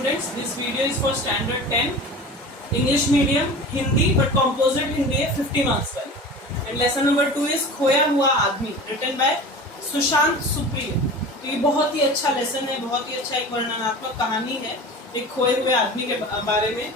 students, this video is for standard 10 English medium Hindi but composite Hindi है 50 marks वाली. And lesson number 2 is खोया हुआ आदमी written by Sushant Supriya. तो ये बहुत ही अच्छा लेसन है, बहुत ही अच्छा एक वर्णनात्मक कहानी है एक खोए हुए आदमी के बारे में,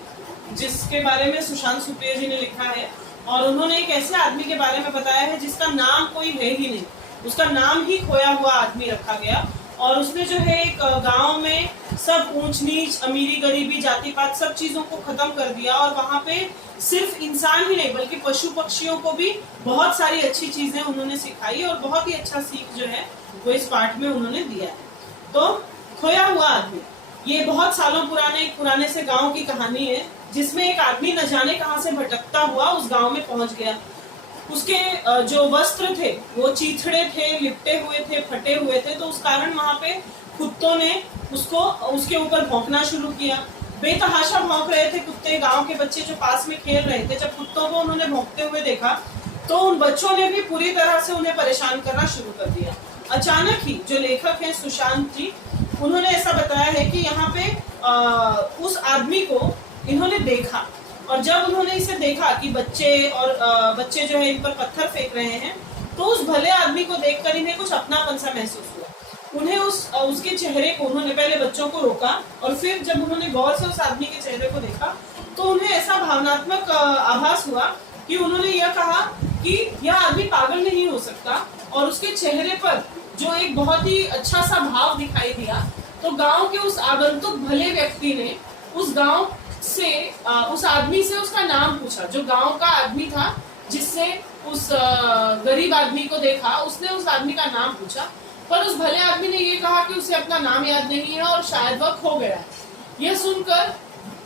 जिसके बारे में सुशांत सुप्रिय जी ने लिखा है. और उन्होंने एक ऐसे आदमी के बारे में बताया है जिसका नाम कोई है ही नहीं, उसका नाम ही खोया हुआ आदमी रखा गया. और उसने जो है एक गांव में सब ऊंच नीच, अमीरी गरीबी, जाति पात सब चीजों को खत्म कर दिया और वहां पे सिर्फ इंसान ही नहीं बल्कि पशु पक्षियों को भी बहुत सारी अच्छी चीजें उन्होंने सिखाई और बहुत ही अच्छा सीख जो है वो इस पाठ में उन्होंने दिया है. तो खोया हुआ आदमी ये बहुत सालों पुराने से गांव की कहानी है जिसमें एक आदमी न जाने कहां से भटकता हुआ उस गांव में पहुंच गया. उसके जो वस्त्र थे वो चीथड़े थे, लिपटे हुए थे, फटे हुए थे. तो उस कारण वहां पे कुत्तों ने उसके ऊपर भौंकना शुरू किया. बेतहाशा भौंक रहे थे कुत्ते. गांव के बच्चे जो पास में खेल रहे थे, जब कुत्तों को उन्होंने भौंकते हुए देखा तो उन बच्चों ने भी पूरी तरह से उन्हें परेशान करना शुरू कर दिया. अचानक ही जो लेखक है सुशांत जी, उन्होंने ऐसा बताया है कि यहाँ पे उस आदमी को इन्होंने देखा और जब उन्होंने इसे देखा कि बच्चे जो है इन पर पत्थर फेंक रहे हैं, तो उस भले आदमी को देखकर इन्हें कुछ अपनापन सा महसूस हुआ. उन्हें उसके चेहरे को, उन्होंने पहले बच्चों को रोका और फिर जब उन्होंने गौर से उस आदमी के चेहरे को देखा तो उन्हें ऐसा भावनात्मक आभास हुआ कि उन्होंने यह कहा कि यह आदमी पागल नहीं हो सकता. और उसके चेहरे पर जो एक बहुत ही अच्छा सा भाव दिखाई दिया, तो गांव के उस आगंतुक भले व्यक्ति ने उस गांव से उस आदमी से उसका नाम पूछा. जो गांव का आदमी था जिससे उस गरीब आदमी को देखा, उसने उस आदमी का नाम पूछा, पर उस भले आदमी ने ये कहा कि उसे अपना नाम याद नहीं है और शायद वह खो गया है. यह सुनकर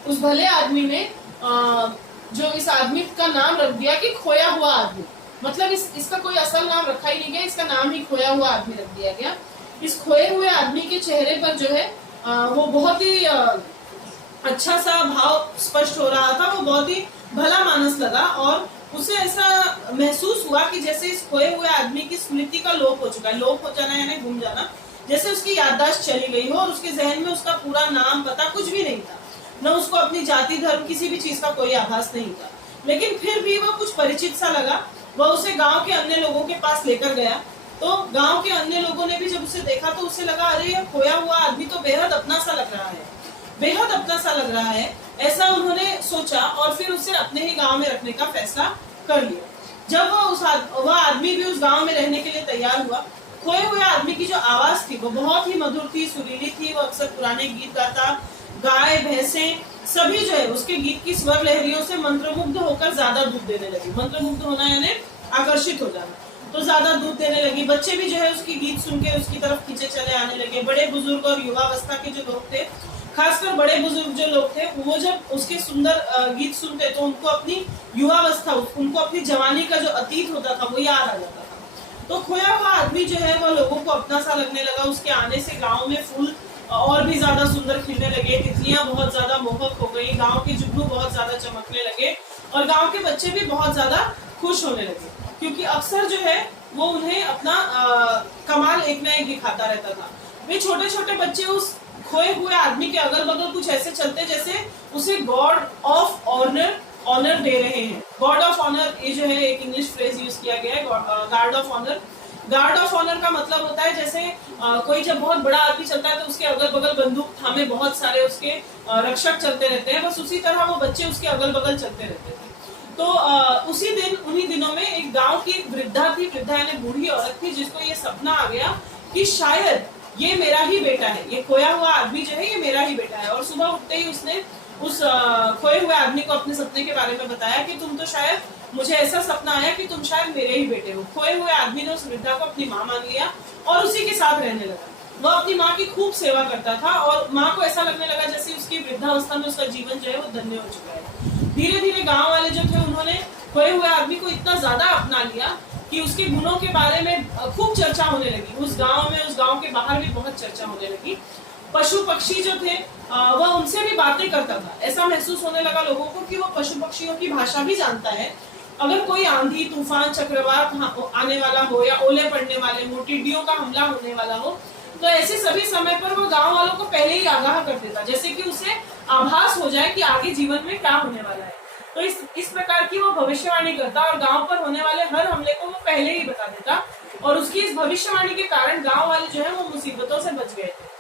उस भले आदमी ने जो इस आदमी का नाम रख दिया कि खोया हुआ आदमी. मतलब इसका कोई असल नाम रखा ही नहीं गया, इसका नाम ही खोया हुआ आदमी रख दिया गया. इस खोए हुए आदमी के चेहरे पर जो है वो बहुत ही अच्छा सा भाव स्पष्ट हो रहा था. वो बहुत ही भला मानस लगा और उसे ऐसा महसूस हुआ कि जैसे इस खोए हुए आदमी की स्मृति का लोप हो चुका है. लोप हो जाना यानी गुम जाना, जैसे उसकी याददाश्त चली गई हो और उसके जहन में उसका पूरा नाम पता कुछ भी नहीं था, न उसको अपनी जाति धर्म किसी भी चीज का कोई आभास नहीं था. लेकिन फिर भी वह कुछ परिचित सा लगा. वह उसे गांव के अन्य लोगों के पास लेकर गया. तो गांव के अन्य लोगों ने भी जब उसे देखा तो उसे लगा, अरे यह खोया हुआ आदमी तो बेहद अपना सा लग रहा है, बेहद अपना सा लग रहा है. ऐसा उन्होंने सोचा और फिर उसे अपने ही गांव में रखने का फैसला कर लिया. जब वह आदमी भी उस गांव में रहने के लिए तैयार हुआ, खोए हुए आदमी की जो आवाज थी वो बहुत ही मधुर थी, सुरीली थी. वो अक्सर पुराने गीत गाता. गाय भैंसें सभी जो है उसके गीत की स्वर लहरियों से मंत्रमुग्ध होकर ज्यादा दूध देने लगी. मंत्रमुग्ध होना यानी आकर्षित हो जाना. तो ज्यादा दूध देने लगी. बच्चे भी जो है उसकी गीत सुन के उसकी तरफ खींचे चले आने लगे. बड़े बुजुर्ग और युवावस्था के जो लोग थे, खासकर बड़े बुजुर्ग जो लोग थे, वो जब उसके सुंदर गीत सुनते तो उनको अपनी युवावस्था, उनको अपनी जवानी का जो अतीत होता था वो याद आ जाता था. तो खोया हुआ आदमी जो है वह लोगों को अपना सा लगने लगा. उसके आने से गांव में फूल और भी ज्यादा सुंदर खिलने लगे. तितलियां बहुत ज्यादा मोहक हो गई. गांव के जुगनू बहुत ज्यादा चमकने लगे और गांव के बच्चे भी बहुत ज्यादा खुश होने लगे, क्योंकि अक्सर जो है वो उन्हें अपना कमाल एक ना एक दिखाता रहता था. वे छोटे छोटे बच्चे उस खोए हुए आदमी के अगल बगल कुछ ऐसे चलते जैसे उसे गॉड ऑफ ऑनर दे रहे हैं. गॉड ऑफ ऑनर ये जो है एक इंग्लिश फ्रेज यूज किया गया है, guard of honour. Guard of honour का मतलब होता है जैसे कोई जब बहुत बड़ा आदमी चलता है तो उसके अगल बगल बंदूक थामे बहुत सारे उसके रक्षक चलते रहते हैं. बस उसी तरह वो बच्चे उसके अगल बगल चलते रहते थे. तो उन्हीं दिनों में एक गांव की वृद्धा थी. वृद्धा यानी बूढ़ी औरत थी, जिसको ये सपना आ गया कि शायद ये मेरा ही बेटा है, ये खोया हुआ आदमी जो है ये मेरा ही बेटा है. और सुबह उठते ही उसने उस खोए हुए आदमी को अपने सपने के बारे में बताया कि तुम तो शायद, मुझे ऐसा सपना आया कि तुम शायद मेरे ही बेटे हो. खोए हुए आदमी ने उस वृद्धा को अपनी माँ मान लिया और उसी के साथ रहने लगा. वह अपनी माँ की खूब सेवा करता था और माँ को ऐसा लगने लगा जैसे उसकी वृद्धावस्था में उसका जीवन जो है वो धन्य हो चुका है. धीरे धीरे गाँव वाले जो थे उन्होंने खोए हुए आदमी को इतना ज्यादा अपना लिया कि उसके गुणों के बारे में खूब चर्चा होने लगी. उस गांव में, उस गांव के बाहर भी बहुत चर्चा होने लगी. पशु पक्षी जो थे वह उनसे भी बातें करता था. ऐसा महसूस होने लगा लोगों को कि वह पशु पक्षियों की भाषा भी जानता है. अगर कोई आंधी तूफान चक्रवात आने वाला हो या ओले पड़ने वाले हो, टिड्डियों का हमला होने वाला हो, तो ऐसे सभी समय पर वो गांव वालों को पहले ही आगाह कर देता, जैसे कि उसे आभास हो जाए कि आगे जीवन में क्या होने वाला है। तो इस प्रकार की वो भविष्यवाणी करता और गांव पर होने वाले हर हमले को वो पहले ही बता देता, और उसकी इस भविष्यवाणी के कारण गांव वाले जो है वो मुसीबतों से बच गए थे।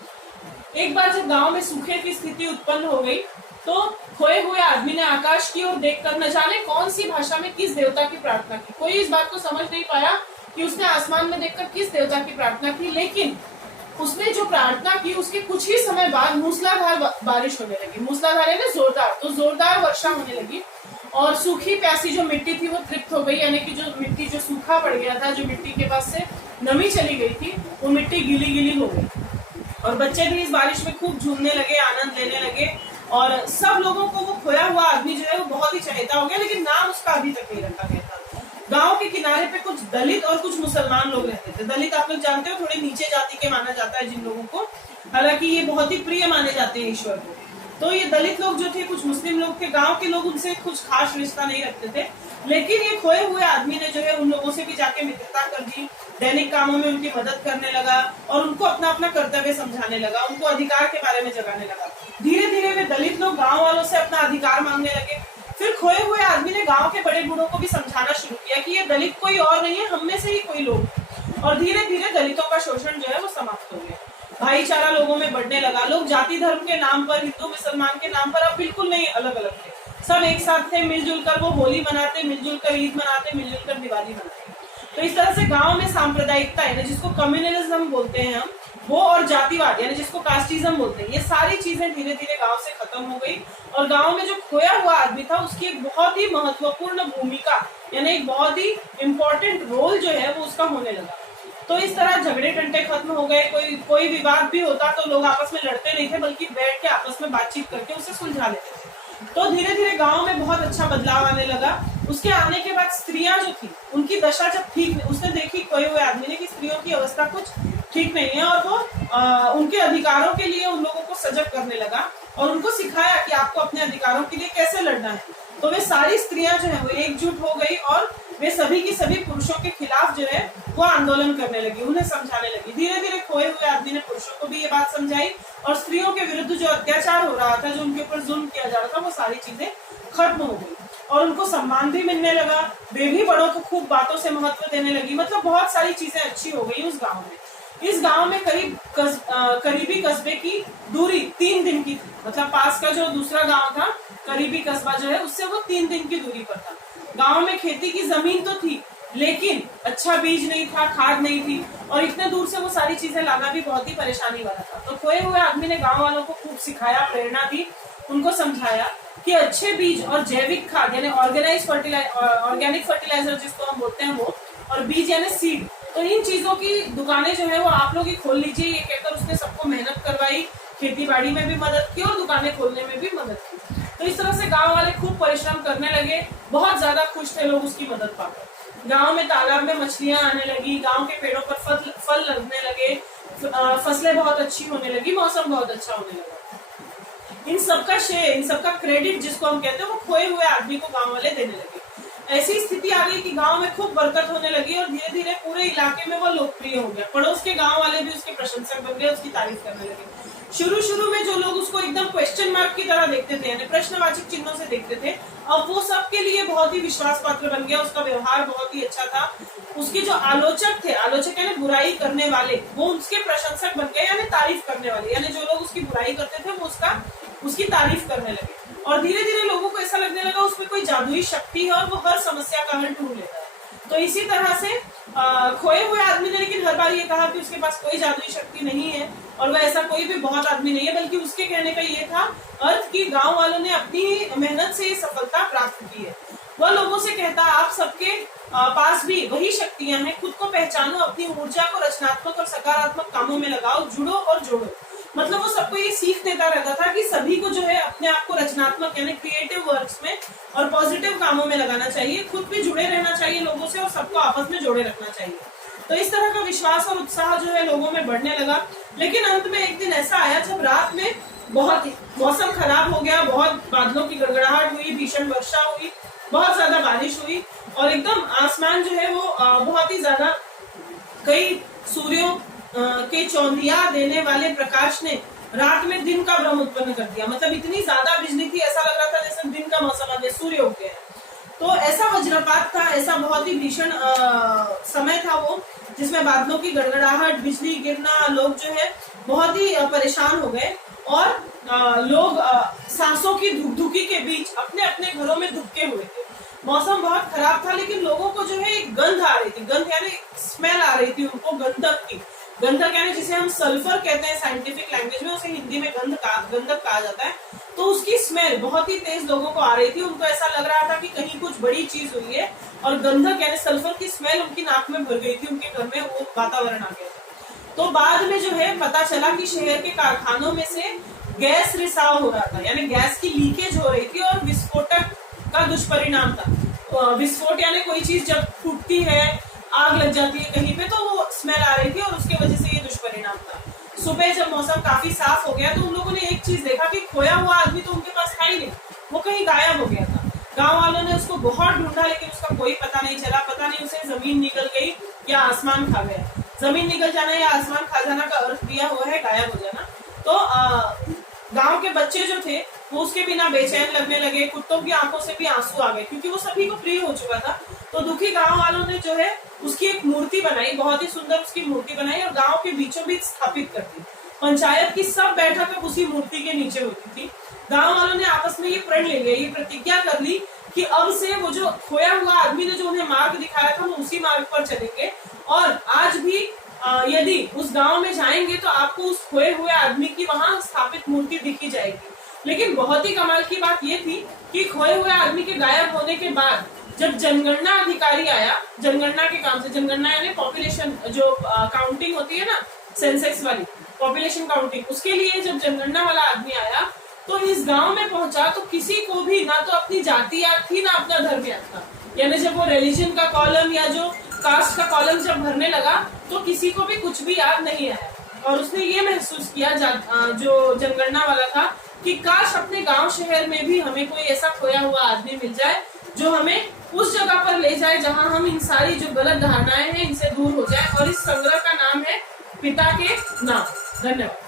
एक बार जब गांव में सूखे की स्थिति उत्पन्न हो गई तो खोए हुए आदमी ने आकाश की ओर देखकर न जाने कौन सी भाषा में किस देवता की प्रार्थना की। कोई इस बात को समझ नहीं पाया कि उसने आसमान में देखकर किस देवता की प्रार्थना की, लेकिन उसने जो प्रार्थना की उसके कुछ ही समय बाद मूसलाधार बारिश होने लगी। मूसलाधार है ना जोरदार, तो जोरदार वर्षा होने लगी और सूखी प्यासी जो मिट्टी थी वो तृप्त हो गई, यानी कि जो मिट्टी जो सूखा पड़ गया था, जो मिट्टी के पास से नमी चली गई थी, वो मिट्टी गीली गीली हो गई। और बच्चे भी इस बारिश में खूब झूमने लगे, आनंद लेने लगे, और सब लोगों को वो खोया हुआ आदमी जो है वो बहुत ही चहेता हो गया, लेकिन नाम उसका अभी तक नहीं रखा गया था। गांव के किनारे पे कुछ दलित और कुछ मुसलमान लोग रहते थे। दलित आप लोग जानते हो, थोड़े नीचे जाति के माना जाता है जिन लोगों को, हालांकि ये बहुत ही प्रिय माने जाते हैं ईश्वर को। तो ये दलित लोग जो थे, कुछ मुस्लिम लोग थे, गांव के लोग उनसे कुछ खास रिश्ता नहीं रखते थे, लेकिन ये खोए हुए आदमी ने जो है उन लोगों से भी जाके मित्रता कर दी, दैनिक कामों में उनकी मदद करने लगा और उनको अपना अपना कर्तव्य समझाने लगा, उनको अधिकार के बारे में जगाने लगा। धीरे धीरे वे दलित लोग गांव वालों से अपना अधिकार मांगने लगे। फिर खोए हुए आदमी ने गांव के बड़े बूढ़ों को भी समझाना शुरू किया कि ये दलित कोई और नहीं है, हम में से ही कोई लोग। और धीरे धीरे दलितों का शोषण जो है वो समाप्त हो गया, भाईचारा लोगों में बढ़ने लगा। लोग जाति धर्म के नाम पर, हिंदू मुसलमान के नाम पर अब बिल्कुल नहीं अलग अलग थे, सब एक साथ थे, मिलजुल कर वो होली मनाते, मिलजुल कर ईद मनाते, मिलजुल कर दिवाली मनाते। तो इस तरह से गांव में सांप्रदायिकता है, जिसको कम्युनलिज्म बोलते हैं हम, वो और जातिवाद यानी जिसको कास्टिज्म बोलते हैं, ये सारी चीजें धीरे धीरे गांव से खत्म हो गई और गांव में जो खोया हुआ आदमी था उसकी एक बहुत ही महत्वपूर्ण भूमिका यानी एक बहुत ही इम्पोर्टेंट रोल जो है वो उसका होने लगा। तो इस तरह झगड़े टंटे खत्म हो गए, कोई विवाद भी होता तो लोग आपस में लड़ते नहीं थे, बल्कि बैठ के आपस में बातचीत करके उसे सुलझा लेते थे। तो धीरे धीरे गांव में बहुत अच्छा बदलाव आने लगा। उसके आने के बाद स्त्रियां जो थी उनकी दशा जब ठीक, उसने देखी खोए हुए आदमी ने कि स्त्रियों की अवस्था कुछ ठीक नहीं है, और वो उनके अधिकारों के लिए उन लोगों को सजग करने लगा और उनको सिखाया कि आपको अपने अधिकारों के लिए कैसे लड़ना है। तो वे सारी स्त्रियां जो है वो एकजुट हो गई और वे सभी की सभी पुरुषों के खिलाफ जो है वो आंदोलन करने लगी, उन्हें समझाने लगी। धीरे धीरे खोए हुए आदमी ने पुरुषों को भी ये बात समझाई और स्त्रियों के विरुद्ध जो अत्याचार हो रहा था, जो उनके ऊपर जुल्म किया जा रहा था, वो सारी चीजें खत्म हो गई और उनको सम्मान भी मिलने लगा। वे भी बड़ों को खूब बातों से महत्व देने लगी। मतलब बहुत सारी चीजें अच्छी हो गई उस गाँव में। इस गांव में करीबी कस्बे की दूरी 3 दिन की थी, मतलब पास का जो दूसरा गांव था करीबी कस्बा जो है उससे वो 3 दिन की दूरी पर था। गांव में खेती की जमीन तो थी लेकिन अच्छा बीज नहीं था, खाद नहीं थी और इतने दूर से वो सारी चीजें लाना भी बहुत ही परेशानी वाला था। तो खोए हुए आदमी ने गांव वालों को खूब सिखाया, प्रेरणा दी, उनको समझाया कि अच्छे बीज और जैविक खाद यानी ऑर्गेनिक फर्टिलाइजर जिसको हम बोलते हैं वो, और बीज यानी सीड, तो इन चीजों की दुकानें जो है वो आप लोग ही खोल लीजिए। ये कहकर उसने सबको मेहनत करवाई, खेती बाड़ी में भी मदद की और दुकानें खोलने में भी मदद की। तो इस तरह से गांव वाले खूब परिश्रम करने लगे, बहुत ज्यादा खुश थे लोग उसकी मदद पाकर। गांव में तालाब में मछलियां आने लगी, गांव के पेड़ों पर फल लगने लगे, फसलें बहुत अच्छी होने लगी, मौसम बहुत अच्छा होने लगा। इन सबका श्रेय, इन सबका क्रेडिट जिसको हम कहते हैं वो खोए हुए आदमी को गांव वाले देने लगे। ऐसी स्थिति आ गई कि गांव में खूब बरकत होने लगी और धीरे धीरे पूरे इलाके में वो लोकप्रिय हो गया। पड़ोस के गांव वाले भी उसके प्रशंसक बन गए, उसकी तारीफ करने लगे। शुरू में जो लोग उसको एकदम क्वेश्चन मार्क की तरह देखते थे यानी प्रश्नवाचक चिन्हों से देखते थे, अब वो सबके लिए बहुत ही विश्वास पात्र बन गया। उसका व्यवहार बहुत ही अच्छा था। उसके जो आलोचक थे, आलोचक यानी बुराई करने वाले, वो उसके प्रशंसक बन गए यानी तारीफ करने वाले, यानी जो लोग उसकी बुराई करते थे वो उसकी तारीफ करने लगे। और धीरे धीरे लोगों को ऐसा लगने लगा उसमें कोई जादुई शक्ति है और वो हर समस्या का हल ढूंढ लेता है। तो इसी तरह से खोए हुए आदमी ने लेकिन हर बार ये कहा कि उसके पास कोई जादुई शक्ति नहीं है और वह ऐसा कोई भी बहुत आदमी नहीं है, बल्कि उसके कहने का ये था अर्थ कि गांव वालों ने अपनी मेहनत से सफलता प्राप्त की है। वह लोगों से कहता आप सबके पास भी वही शक्तियां हैं, खुद को पहचानो, अपनी ऊर्जा को रचनात्मक और सकारात्मक कामों में लगाओ, जुड़ो और जोड़ो। मतलब वो सबको ये सीख देता रहता था कि सभी को जो है अपने आप को रचनात्मक यानी क्रिएटिव वर्क्स में और पॉजिटिव कामों में लगाना चाहिए, खुद भी जुड़े रहना चाहिए लोगों से और सबको आपस में जोड़े रखना चाहिए। तो इस तरह का विश्वास और उत्साह जो है लोगों में बढ़ने लगा। लेकिन अंत में एक दिन ऐसा आया जब रात में बहुत मौसम खराब हो गया, बहुत बादलों की गड़गड़ाहट हुई, भीषण वर्षा हुई, बहुत ज्यादा बारिश हुई और एकदम आसमान जो है वो बहुत ही ज्यादा कई सूर्यों के चौंधिया देने वाले प्रकाश ने रात में दिन का भ्रम उत्पन्न कर दिया। मतलब इतनी ज्यादा बिजली थी, ऐसा लग रहा था जैसे दिन का मौसम आ गया, सूर्य उग गया। तो ऐसा वज्रपात था, ऐसा बहुत ही भीषण समय था वो, जिसमें बादलों की गड़गड़ाहट, बिजली गिरना, लोग जो है बहुत ही परेशान हो गए और लोग सांसों की धुकधुकी के बीच अपने अपने घरों में दुबके हुए थे। मौसम बहुत खराब था, लेकिन लोगों को जो है एक गंध आ रही थी, गंध यानी स्मेल आ रही थी उनको गंधक की। गंधक यानी जिसे हम सल्फर कहते हैं साइंटिफिक लैंग्वेज में, उसे हिंदी में गंधक कहा जाता है। तो उसकी स्मेल बहुत ही तेज लोगों को आ रही थी। उनको ऐसा लग रहा था कि कहीं कुछ बड़ी चीज हुई है, और गंधक यानी सल्फर की स्मेल उनकी नाक में भर गई थी, उनके घर में वो वातावरण आ गया था। तो बाद में जो है पता चला कि शहर के कारखानों में से गैस रिसाव हो रहा था, यानी गैस की लीकेज हो रही थी और विस्फोटक का दुष्परिणाम था। विस्फोट यानी कोई चीज जब फूटती है, आग लग जाती है कहीं पे, तो वो स्मेल आ रही थी और उसके वजह से ये दुष्परिणाम था। सुबह जब मौसम काफी साफ हो गया तो उन लोगों ने एक चीज देखा कि खोया हुआ आदमी तो उनके पास था ही नहीं, वो कहीं गायब हो गया था। गांव वालों ने उसको बहुत ढूंढा, लेकिन उसका कोई पता नहीं चला। पता नहीं उसे जमीन निकल गई या आसमान खा गया। जमीन निकल जाना या आसमान खा जाना का अर्थ दिया हुआ है गायब हो जाना। तो गांव के बच्चे जो थे वो उसके बिना बेचैन लगने लगे, कुत्तों की आंखों से भी आंसू आ गए, क्योंकि वो सभी को प्रिय हो चुका था। तो दुखी गांव वालों ने जो है उसकी एक मूर्ति बनाई, बहुत ही सुंदर उसकी मूर्ति बनाई और गांव के बीचों बीच स्थापित कर दी। पंचायत की सब बैठक अब उसी मूर्ति के नीचे होती थी। गांव वालों ने आपस में ये प्रण ले लिया, ये प्रतिज्ञा कर ली कि अब से वो जो खोया हुआ आदमी ने जो उन्हें मार्ग दिखाया था, वो उसी मार्ग पर चलेंगे। और आज भी यदि उस गांव में जाएंगे तो आपको उस खोए हुए आदमी की वहां स्थापित मूर्ति दिखी जाएगी। लेकिन बहुत ही कमाल की बात ये थी कि खोए हुए आदमी के गायब होने के बाद जब जनगणना अधिकारी आया, जनगणना के काम से, जनगणना यानी पॉपुलेशन जो काउंटिंग होती है ना, सेंसेक्स वाली पॉपुलेशन काउंटिंग, उसके लिए जब जनगणना वाला आदमी आया तो इस गांव में पहुंचा तो किसी को भी ना तो अपनी जाति याद थी ना अपना धर्म याद था। यानी जब वो रिलीजन का कॉलम या जो कास्ट का कॉलम जब भरने लगा तो किसी को भी कुछ भी याद नहीं आया। और उसने ये महसूस किया जो जनगणना वाला था कि काश अपने गांव शहर में भी हमें कोई ऐसा खोया हुआ आदमी मिल जाए जो हमें उस जगह पर ले जाए जहां हम इन सारी जो गलत धारणाएं हैं इनसे दूर हो जाए। और इस संग्रह का नाम है पिता के नाम। धन्यवाद।